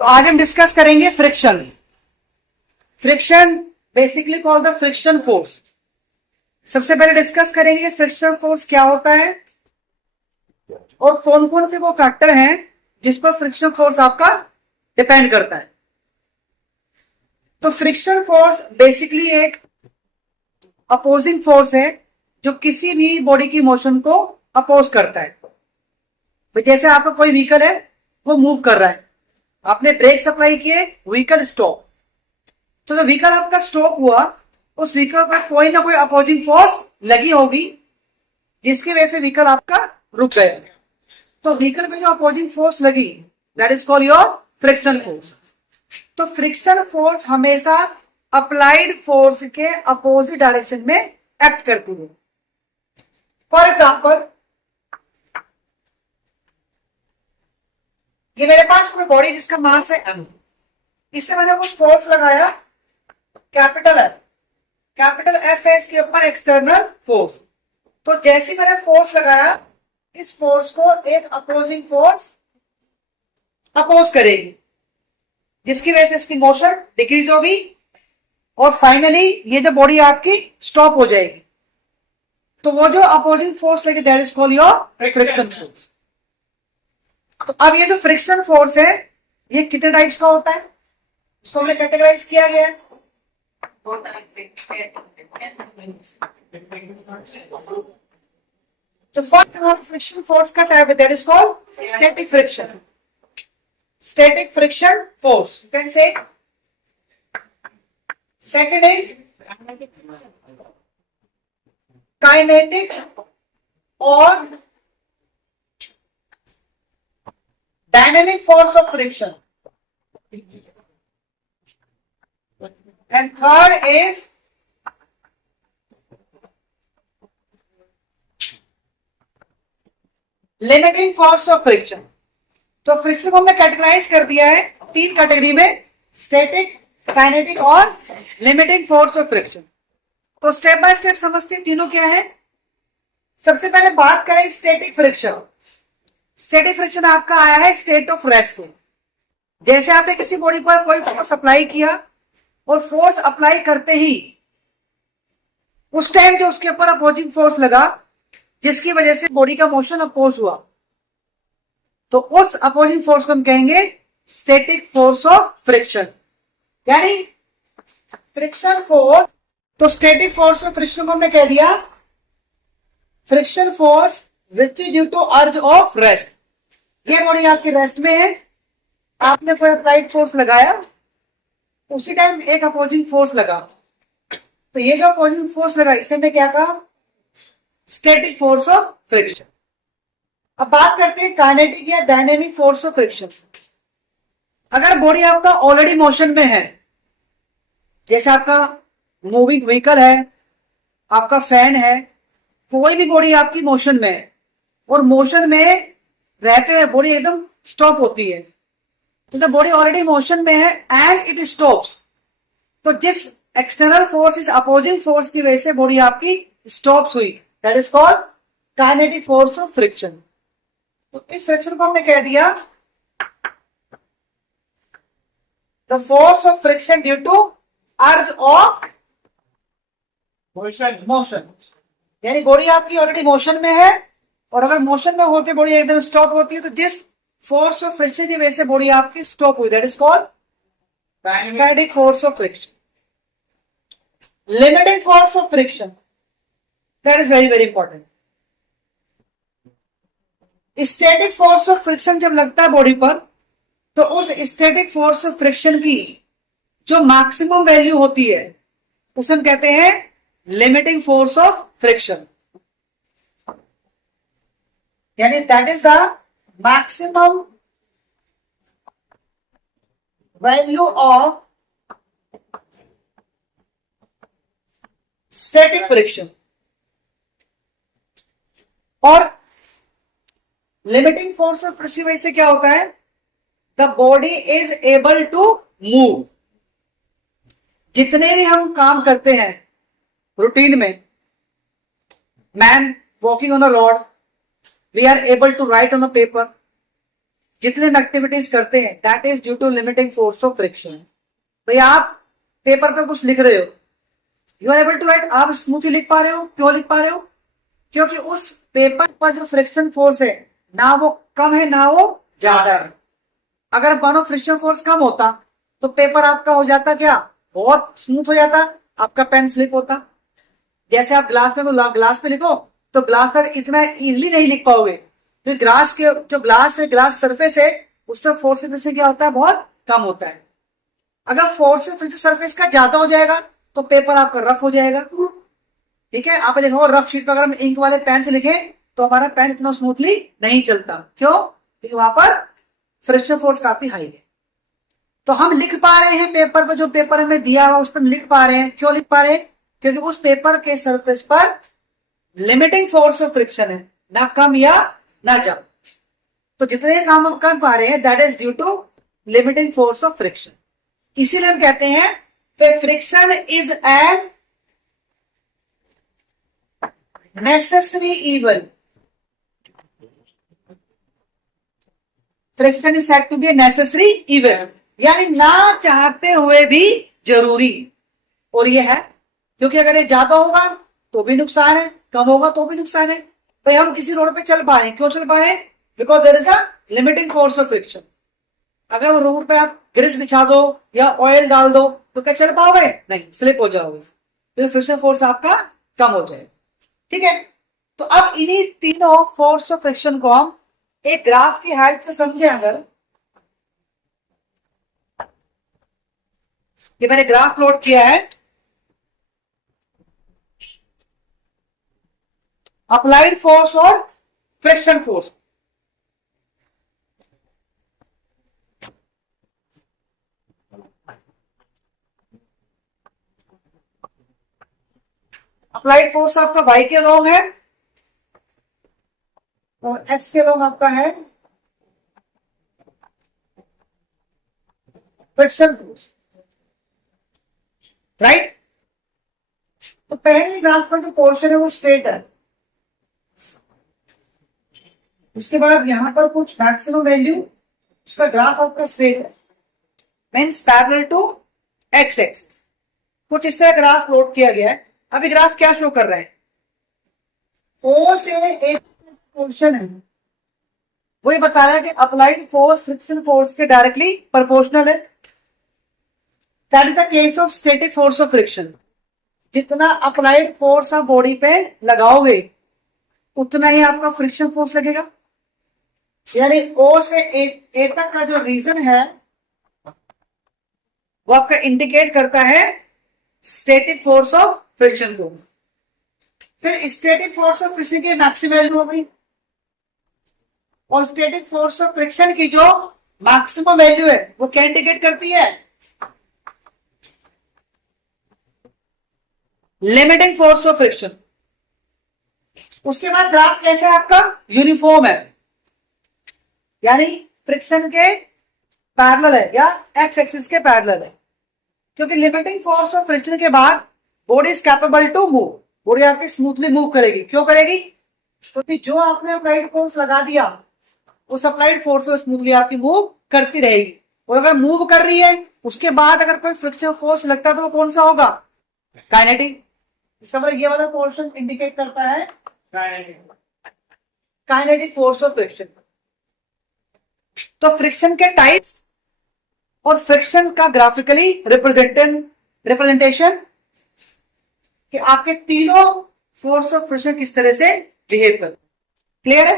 तो आज हम डिस्कस करेंगे friction. Friction basically called the friction force. सबसे पहले डिस्कस करेंगे फ्रिक्शन फोर्स क्या होता है और कौन कौन से वो फैक्टर हैं जिस पर फ्रिक्शन फोर्स आपका डिपेंड करता है। तो फ्रिक्शन फोर्स बेसिकली एक अपोजिंग फोर्स है जो किसी भी बॉडी की मोशन को अपोज करता है। जैसे आपका कोई व्हीकल है, वो मूव कर रहा है, आपने ब्रेक सप्लाई किए, व्हीकल स्टॉप। तो जो व्हीकल आपका स्टॉप हुआ, उस व्हीकल पर कोई ना कोई अपोजिंग फोर्स लगी होगी जिसकी वजह से व्हीकल आपका रुक गया। तो व्हीकल में जो अपोजिंग फोर्स लगी, that is called your friction force. तो फ्रिक्शन फोर्स हमेशा अप्लाइड फोर्स के अपोजिट डायरेक्शन में एक्ट करती है। फॉर एग्जाम्पल, ये मेरे पास कोई बॉडी जिसका मास है m, इससे मैंने कुछ फोर्स लगाया कैपिटल F। कैपिटल F है इसके ऊपर एक्सटर्नल फोर्स। तो जैसे मैंने फोर्स लगाया, इस फोर्स को एक अपोजिंग फोर्स अपोज करेगी, जिसकी वजह से इसकी मोशन डिक्रीज होगी और फाइनली ये जो बॉडी आपकी स्टॉप हो जाएगी। तो वो जो अपोजिंग फोर्स लगे, that is called your friction force. तो अब ये जो फ्रिक्शन फोर्स है, ये कितने टाइप्स का होता है, इसको हमने कैटेगराइज किया गया है। तो फर्स्ट फ्रिक्शन फोर्स का टाइप है, that is called static friction. Static friction force, you can say. Second is kinetic और dynamic force of friction, and third is limiting force of friction। तो फ्रिक्शन को हमने कैटेगराइज कर दिया है तीन कैटेगरी में, स्टैटिक, काइनेटिक और लिमिटिंग फोर्स ऑफ फ्रिक्शन। तो स्टेप बाय स्टेप समझते हैं तीनों क्या है। सबसे पहले बात करें स्टैटिक फ्रिक्शन। स्टैटिक फ्रिक्शन आपका आया है स्टेट ऑफ रेस्ट से। जैसे आपने किसी बॉडी पर कोई फोर्स अप्लाई किया और फोर्स अप्लाई करते ही उस टाइम जो उसके ऊपर अपोजिंग फोर्स लगा, जिसकी वजह से बॉडी का मोशन अपोज हुआ, तो उस अपोजिंग फोर्स को हम कहेंगे स्टैटिक फोर्स ऑफ फ्रिक्शन, यानी फ्रिक्शन फोर्स। तो स्टैटिक फोर्स ऑफ फ्रिक्शन को हमने कह दिया friction force which is due to urge of rest. ये बॉडी आपकी रेस्ट में है, आपने कोई अप्लाइड फोर्स लगाया, उसी टाइम एक अपोजिंग फोर्स लगा, तो ये जो अपोजिंग फोर्स लगा, इसे हमने क्या कहा, स्टैटिक फोर्स ऑफ फ्रिक्शन। अब बात करते हैं काइनेटिक या डायनेमिक फोर्स ऑफ फ्रिक्शन। अगर बॉडी आपका ऑलरेडी मोशन में है, जैसे आपका मूविंग व्हीकल है, आपका फैन है, कोई भी बॉडी आपकी मोशन में है और मोशन में रहते हुए बॉडी एकदम स्टॉप होती है, तो जब बॉडी ऑलरेडी मोशन में है एंड इट स्टॉप्स, तो जिस एक्सटर्नल फोर्स इस अपोजिंग फोर्स की वजह से बॉडी आपकी स्टॉप्स हुई, that is called kinetic force of friction. तो इस फ्रिक्शन को हमने कह दिया the force of friction due to urge of motion. यानी बॉडी आपकी ऑलरेडी मोशन में है और अगर मोशन में होते बॉडी एकदम स्टॉप होती है, तो जिस फोर्स ऑफ फ्रिक्शन की वजह से बॉडी आपकी स्टॉप हुई, that is called kinetic force of friction. Limiting force of friction, that is very very important. Static force of friction जब लगता है बॉडी पर, तो उस स्टैटिक फोर्स ऑफ फ्रिक्शन की जो मैक्सिमम वैल्यू होती है, उसे हम कहते हैं लिमिटिंग फोर्स ऑफ फ्रिक्शन, यानी that is the maximum value of static friction. और लिमिटिंग फोर्स ऑफ फ्रिक्शन वजह से क्या होता है, the body is able to move. जितने भी हम काम करते हैं रूटीन में, man walking on a road, we are able to write on a paper, जितने हम एक्टिविटीज करते हैं that is due to limiting force of friction. भाई आप पेपर पे कुछ लिख रहे हो, you are able to write, आप स्मूथली लिख पा रहे हो। क्यों लिख पा रहे हो? क्योंकि उस पेपर पर जो फ्रिक्शन फोर्स है ना वो कम है ना वो ज्यादा है। अगर मानो फ्रिक्शन फोर्स कम होता तो पेपर आपका हो जाता क्या, बहुत स्मूथ हो जाता, आपका पेन स्लिप होता। जैसे आप ग्लास में तो ग्लास पे लिखो तो ग्लास पर इतना इजीली नहीं लिख पाओगे, तो ग्लास के जो ग्लास है, ग्लास सरफेस है, उस पर फोर्स ऑफ फ्रिक्शन क्या होता है, बहुत कम होता है। अगर फोर्स ऑफ फ्रिक्शन सरफेस का ज्यादा हो जाएगा तो पेपर आपका रफ हो जाएगा। ठीक है, आप लिखो रफ शीट पर अगर हम इंक वाले पेन से लिखे तो हमारा पेन इतना स्मूथली नहीं चलता। क्यों? क्योंकि वहां पर फ्रिक्शन फोर्स काफी हाई है। तो हम लिख पा रहे हैं पेपर पर, जो पेपर हमें दिया हुआ उस पर लिख पा रहे हैं। क्यों लिख पा रहे हैं? क्योंकि उस पेपर के सरफेस पर लिमिटिंग फोर्स ऑफ फ्रिक्शन है, ना कम या ना ज्यादा। तो जितने काम हम कर पा रहे हैं that is due to limiting force of friction. इसीलिए हम कहते हैं friction is an necessary evil. Friction is said to be a necessary evil, यानी ना चाहते हुए भी जरूरी। और ये है क्योंकि अगर ये ज्यादा होगा तो भी नुकसान है, कम होगा तो भी नुकसान है। भाई हम किसी रोड पे चल पा रहे हैं, क्यों चल पा रहे हैं? Because there is a limiting force of friction. अगर वो रोड पे आप ग्रीस बिछा दो या ऑयल डाल दो तो क्या चल पाओगे? नहीं, स्लिप हो जाओगे, तो फ्रिक्शन फोर्स आपका कम हो जाएगा। ठीक है, तो अब इन्हीं तीनों फोर्स ऑफ फ्रिक्शन को हम एक ग्राफ की हेल्प से समझे। अगर ये मैंने ग्राफ प्लॉट किया है, अप्लाइड फोर्स और फ्रिक्शन फोर्स। अप्लाइड फोर्स आपका y के लॉन्ग है और x के लॉन्ग आपका है फ्रिक्शन फोर्स, राइट। तो पहले ग्राफ पर जो पोर्शन है वो स्ट्रेट है, उसके बाद यहां पर कुछ मैक्सिमम वैल्यू, उसका ग्राफ आपका स्ट्रेट है, means parallel to X axis. कुछ इस तरह ग्राफ प्लॉट किया गया है। अभी ग्राफ क्या शो कर रहा है? ओ से एक पोर्शन है, वो ये बता रहा है कि अप्लाइड फोर्स फ्रिक्शन फोर्स के डायरेक्टली प्रोपोर्शनल है। That is the case of static force of friction. जितना अप्लाइड फोर्स आप बॉडी पे लगाओगे उतना ही आपका फ्रिक्शन फोर्स लगेगा। यानी ओ से ए तक का जो रीजन है वो आपका इंडिकेट करता है स्टैटिक फोर्स ऑफ फ्रिक्शन को। फिर स्टैटिक फोर्स ऑफ फ्रिक्शन की मैक्सिमम वैल्यू हो गई और स्टैटिक फोर्स ऑफ फ्रिक्शन की जो मैक्सिमम वैल्यू है वो क्या इंडिकेट करती है? Limiting force of friction. उसके बाद ग्राफ कैसा है आपका? यूनिफॉर्म है, यानी फ्रिक्शन के पैरेलल है या एक्स एक्सिस के पैरेलल है। क्योंकि लिमिटिंग फोर्स ऑफ फ्रिक्शन के बाद body is capable to move, body आपकी स्मूथली मूव करेगी। क्यों करेगी? क्योंकि जो आपने अप्लाइड फोर्स लगा दिया उस अप्लाइड फोर्स से स्मूथली आपकी मूव करती रहेगी। और अगर मूव कर रही है उसके बाद अगर कोई फ्रिक्शन फोर्स लगता है तो वो कौन सा होगा? काइनेटिक। इसका मतलब ये वाला पोर्शन इंडिकेट करता है काइनेटिक फोर्स ऑफ फ्रिक्शन। तो फ्रिक्शन के टाइप्स और फ्रिक्शन का ग्राफिकली रिप्रेजेंटेशन कि आपके तीनों फोर्स ऑफ फ्रिक्शन किस तरह से बिहेव करते हैं। क्लियर है?